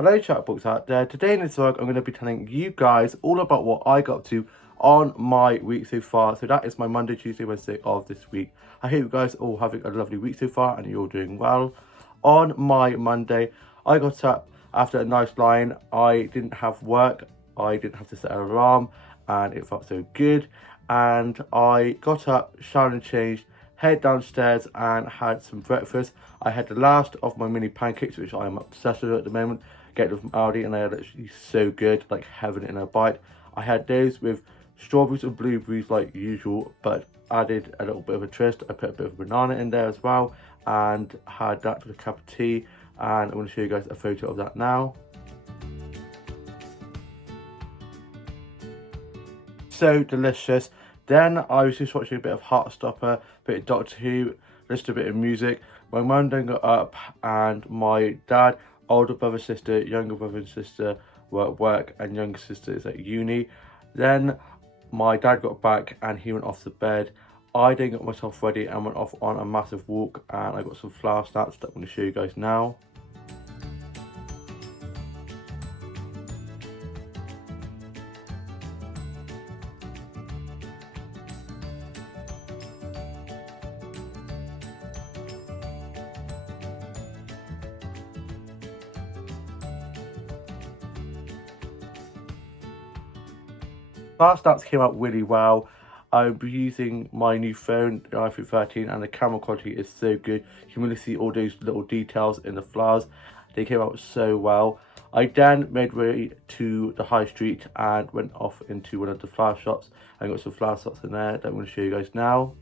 Hello chatbots out there. Today in this vlog I'm going to be telling you guys all about what I got up to on my week so far. So that is my Monday, Tuesday, Wednesday of this week. I hope you guys all having a lovely week so far and you're all doing well. On my Monday I got up after a nice line. I didn't have work, I didn't have to set an alarm, and it felt so good. And I got up, showered and changed, head downstairs and had some breakfast. I had the last of my mini pancakes, which I am obsessed with at the moment. Get them from Aldi, and they are literally so good, like heaven in a bite. I had those with strawberries and blueberries like usual, but added a little bit of a twist. I put a bit of banana in there as well, and had that with a cup of tea. And I'm going to show you guys a photo of that now. So delicious. Then I was just watching a bit of Heartstopper, a bit of Doctor Who, listened to a bit of music. My mum then got up, and my dad, older brother, sister, younger brother and sister were at work, and younger sister is at uni. Then my dad got back and he went off to bed. I then got myself ready and went off on a massive walk, and I got some flower snaps that I'm going to show you guys now. Flower snaps came out really well. I'm using my new phone, the iPhone 13, and the camera quality is so good. You can really see all those little details in the flowers. They came out so well. I then made way to the high street and went off into one of the flower shops. I got some flower shops in there that I'm going to show you guys now.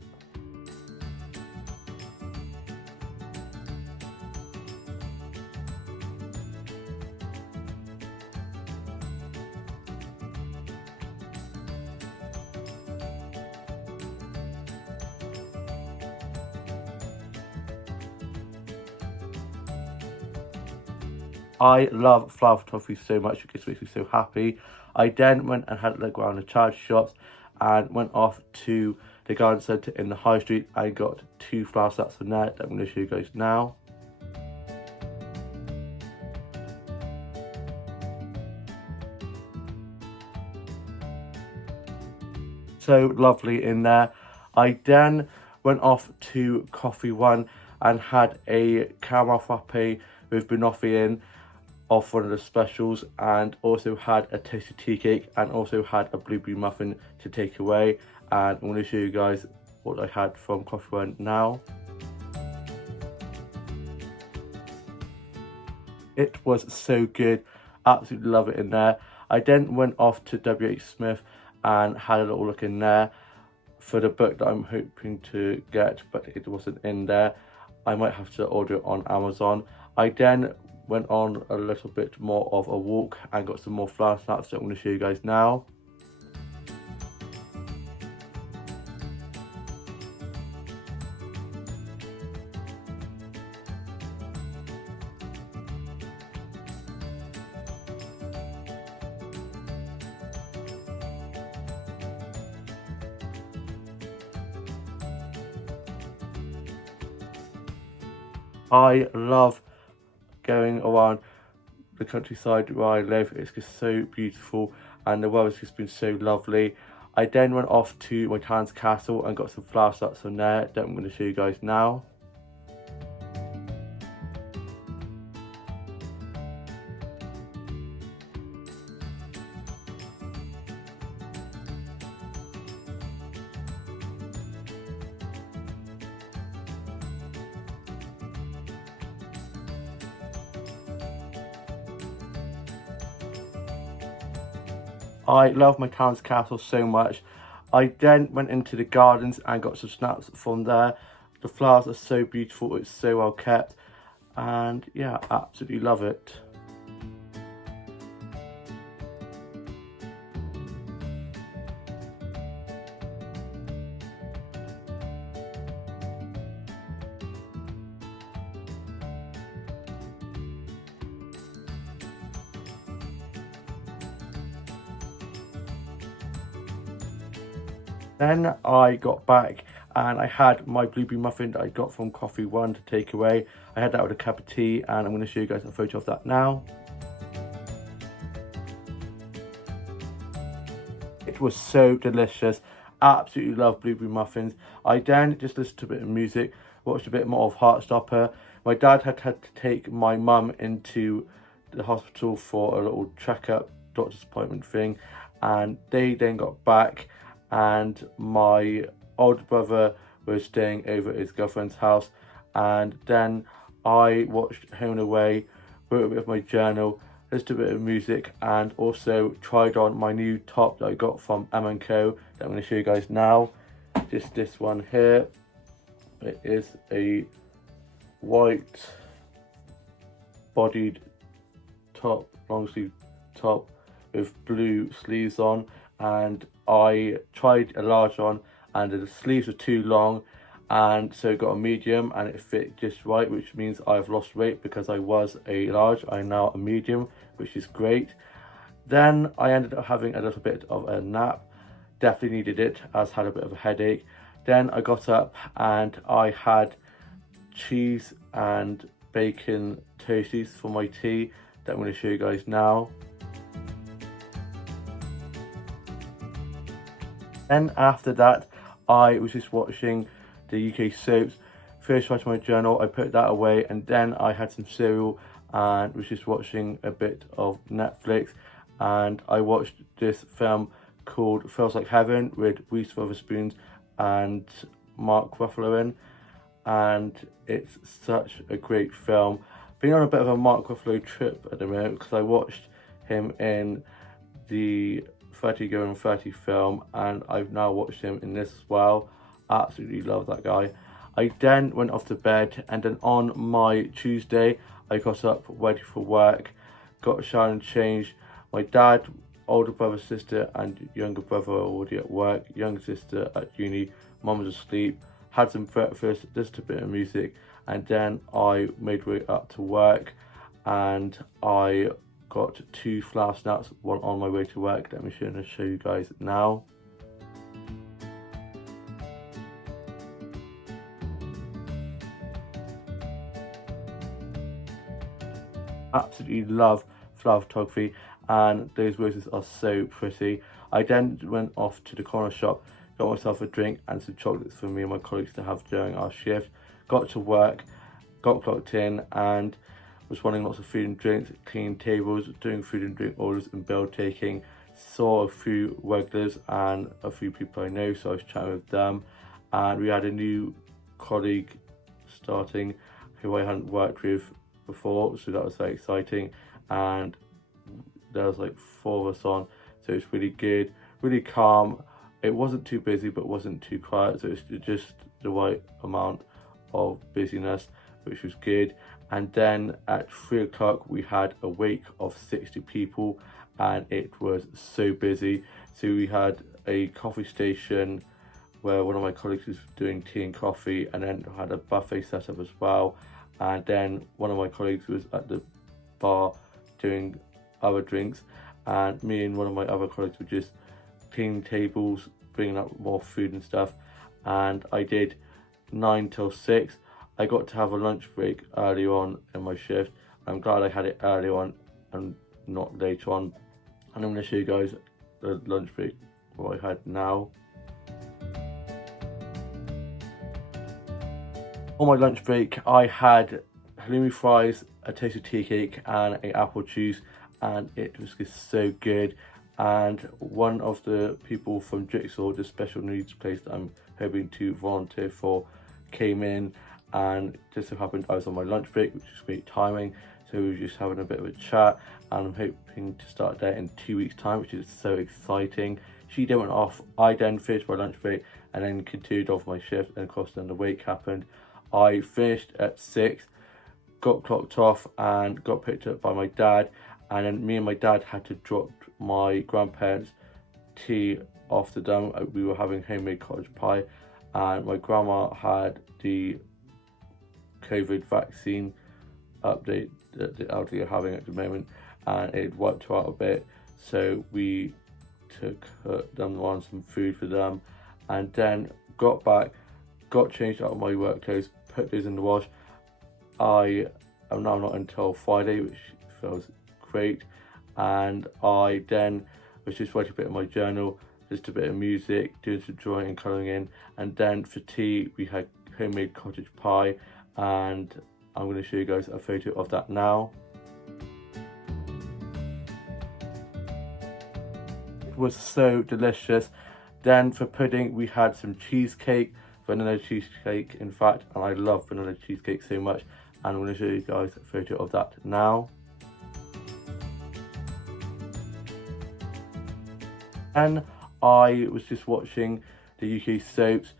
I love flower photography so much, it just makes me so happy. I then went and had a look around the charity shops and went off to the garden centre in the high street. I got 2 flower sets from there that I'm going to show you guys now. So lovely in there. I then went off to Coffee One and had a caramel frappe with banoffee in off one of the specials, and also had a tasty tea cake, and also had a blueberry muffin to take away. And I'm going to show you guys what I had from Coffee One now. It was so good, absolutely love it in there. I then went off to WH Smith and had a little look in there for the book that I'm hoping to get, but it wasn't in there. I might have to order it on Amazon. I then went on a little bit more of a walk and got some more flower snaps that I'm going to show you guys now. I love going around the countryside where I live. It's just so beautiful and the weather's just been so lovely. I then went off to my Tan's Castle and got some flower sets from there that I'm going to show you guys now. I love my Tan's Castle so much. I then went into the gardens and got some snaps from there. The flowers are so beautiful, it's so well kept, and yeah, absolutely love it. Then I got back and I had my blueberry muffin that I got from Coffee One to take away. I had that with a cup of tea, and I'm going to show you guys a photo of that now. It was so delicious. Absolutely love blueberry muffins. I then just listened to a bit of music, watched a bit more of Heartstopper. My dad had to take my mum into the hospital for a little checkup, doctor's appointment thing, and they then got back, and my older brother was staying over at his girlfriend's house, and then I watched Home and Away, wrote a bit of my journal, listened to a bit of music, and also tried on my new top that I got from M&Co that I'm going to show you guys now. Just this one here. It is a white bodied top, long sleeve top with blue sleeves on, and I tried a large on and the sleeves were too long, and so got a medium and it fit just right, which means I've lost weight because I was a large. I'm now a medium, which is great. Then I ended up having a little bit of a nap. Definitely needed it, as had a bit of a headache. Then I got up and I had cheese and bacon toasties for my tea that I'm going to show you guys now. Then after that, I was just watching the UK soaps. First writing my journal, I put that away, and then I had some cereal and was just watching a bit of Netflix, and I watched this film called Feels Like Heaven with Reese Witherspoon and Mark Ruffalo in, and it's such a great film. Been on a bit of a Mark Ruffalo trip at the moment because I watched him in the 30 Going 30 film, and I've now watched him in this as well. Absolutely love that guy. I then went off to bed, and then on my Tuesday I got up ready for work, got showered and changed. My dad, older brother, sister and younger brother are already at work, younger sister at uni, mum was asleep, had some breakfast, listened to a bit of music, and then I made way up to work, and I got 2 flour snaps, one on my way to work that I'm going to show you guys now. Absolutely love flower photography, and those roses are so pretty. I then went off to the corner shop, got myself a drink and some chocolates for me and my colleagues to have during our shift. Got to work, got clocked in, and was running lots of food and drinks, cleaning tables, doing food and drink orders and bill taking. Saw a few regulars and a few people I know, so I was chatting with them, and we had a new colleague starting who I hadn't worked with before, so that was very exciting, and there was like 4 of us on, so it's really good, really calm. It wasn't too busy but wasn't too quiet, so it's just the right amount of busyness, which was good. And then at 3 o'clock we had a wake of 60 people, and it was so busy. So we had a coffee station where one of my colleagues was doing tea and coffee, and then had a buffet set up as well, and then one of my colleagues was at the bar doing other drinks, and me and one of my other colleagues were just cleaning tables, bringing up more food and stuff, and I did 9 till 6. I got to have a lunch break early on in my shift. I'm glad I had it early on and not later on, and I'm going to show you guys the lunch break what I had now. On my lunch break I had halloumi fries, a toasted tea cake and an apple juice, and it was just so good. And one of the people from Jigsaw, the special needs place that I'm hoping to volunteer for, came in, and just so happened I was on my lunch break, which is great timing, so we were just having a bit of a chat, and I'm hoping to start there in 2 weeks time, which is so exciting. She then went off, I then finished my lunch break and then continued off my shift, and of course then the wake happened. I finished at 6, got clocked off and got picked up by my dad, and then me and my dad had to drop my grandparents' tea off to them. We were having homemade cottage pie, and my grandma had the COVID vaccine update that the elderly are having at the moment, and it wiped her out a bit, so we took them on some food for them, and then got back, got changed out of my work clothes, put those in the wash. I am now not until Friday, which feels great, and I then was just writing a bit of my journal, just a bit of music, doing some drawing and colouring in. And then for tea, we had homemade cottage pie, and I'm going to show you guys a photo of that now. It was so delicious. Then for pudding, we had some cheesecake, vanilla cheesecake in fact, and I love vanilla cheesecake so much, and I'm going to show you guys a photo of that now. And I was just watching the UK soaps,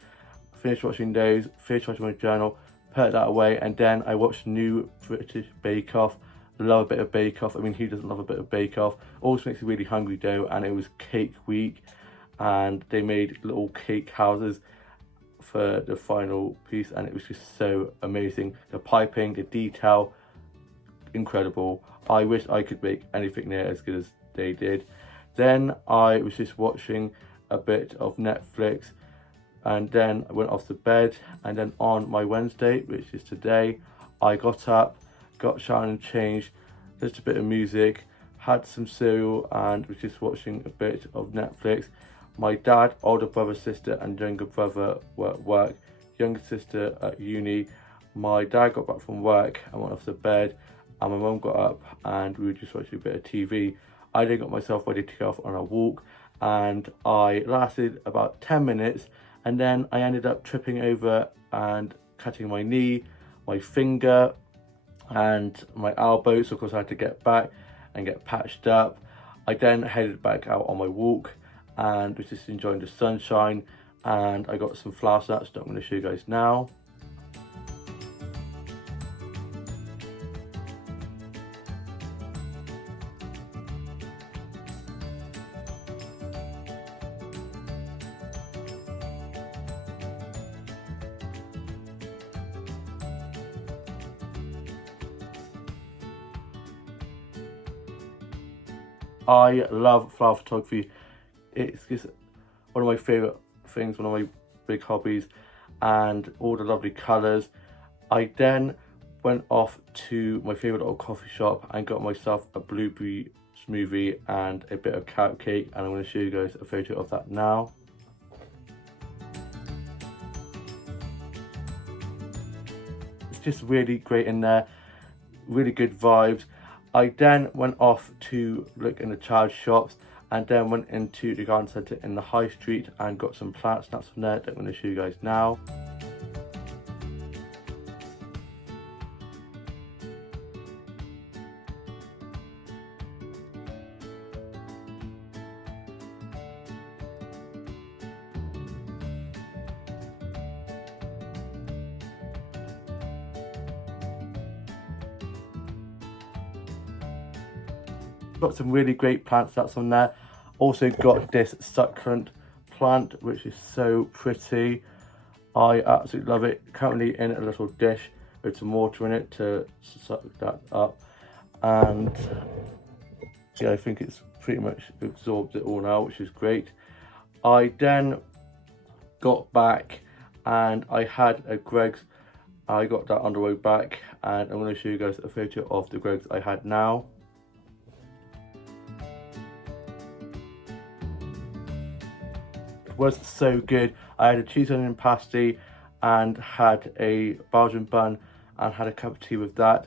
finished watching those, finished watching my journal, put that away, and then I watched new British Bake Off. Love a bit of Bake Off. I mean, who doesn't love a bit of Bake Off? Also makes me really hungry though, and it was cake week, and they made little cake houses for the final piece, and it was just so amazing. The piping, the detail, incredible. I wish I could make anything near as good as they did. Then I was just watching a bit of Netflix, and then I went off to bed, and then on my Wednesday, which is today, I got up, got showered and changed, just a bit of music, had some cereal, and was just watching a bit of Netflix. My dad, older brother, sister and younger brother were at work, younger sister at uni. My dad got back from work and went off to bed, and my mum got up and we were just watching a bit of TV. I then got myself ready to go off on a walk, and I lasted about 10 minutes, and then I ended up tripping over and cutting my knee, my finger and my elbow, so of course I had to get back and get patched up. I then headed back out on my walk and was just enjoying the sunshine, and I got some flower snaps that I'm going to show you guys now. I love flower photography. It's just one of my favourite things, one of my big hobbies, and all the lovely colours. I then went off to my favourite little coffee shop and got myself a blueberry smoothie and a bit of carrot cake, and I'm going to show you guys a photo of that now. It's just really great in there, really good vibes. I then went off to look in the child shops, and then went into the garden centre in the high street and got some plant snaps from there that I'm going to show you guys now. Got some really great plant snaps on there. Also got this succulent plant which is so pretty. I absolutely love it. Currently in a little dish with some water in it to suck that up, and yeah, I think it's pretty much absorbed it all now, which is great. I then got back and I had a Greggs. I got that on the way back, and I'm going to show you guys a photo of the Greggs I had now. Was so good. I had a cheese onion pasty and had a Belgian bun and had a cup of tea with that.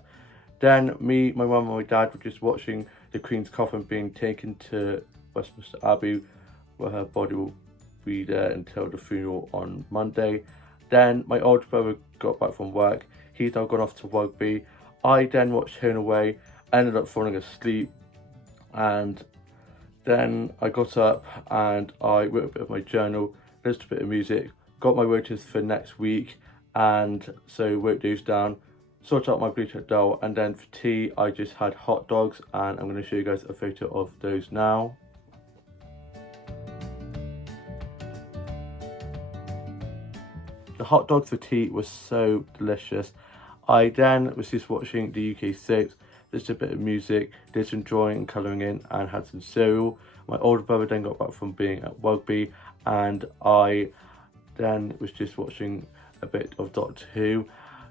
Then me, my mum and my dad were just watching the Queen's coffin being taken to Westminster Abbey, where her body will be there until the funeral on Monday. Then my older brother got back from work. He's now gone off to rugby. I then watched Home and Away, ended up falling asleep, and then I got up and I wrote a bit of my journal, listened to a bit of music, got my rotas for next week, and so wrote those down, sorted out my Bluetooth doll, and then for tea I just had hot dogs, and I'm going to show you guys a photo of those now. The hot dogs for tea was so delicious. I then was just watching the UK soaps, just a bit of music, did some drawing and colouring in, and had some cereal. My older brother then got back from being at rugby, and I then was just watching a bit of Doctor Who.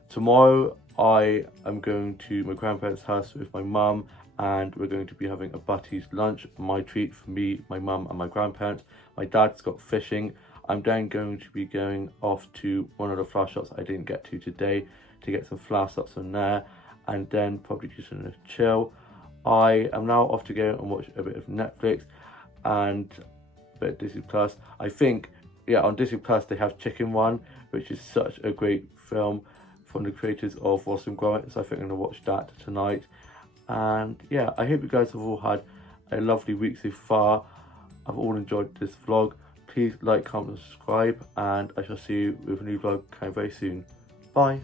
Tomorrow I am going to my grandparents' house with my mum, and we're going to be having a Butty's lunch, my treat for me, my mum and my grandparents. My dad's got fishing. I'm then going to be going off to one of the flower shops I didn't get to today to get some flower stops from there, and then probably just gonna chill. I am now off to go and watch a bit of Netflix and a bit of Disney Plus. I think, yeah, on Disney Plus they have Chicken Run, which is such a great film from the creators of Wallace and Gromit, so I think I'm gonna watch that tonight. And yeah, I hope you guys have all had a lovely week so far. I've all enjoyed this vlog. Please like, comment, and subscribe, and I shall see you with a new vlog very soon. Bye.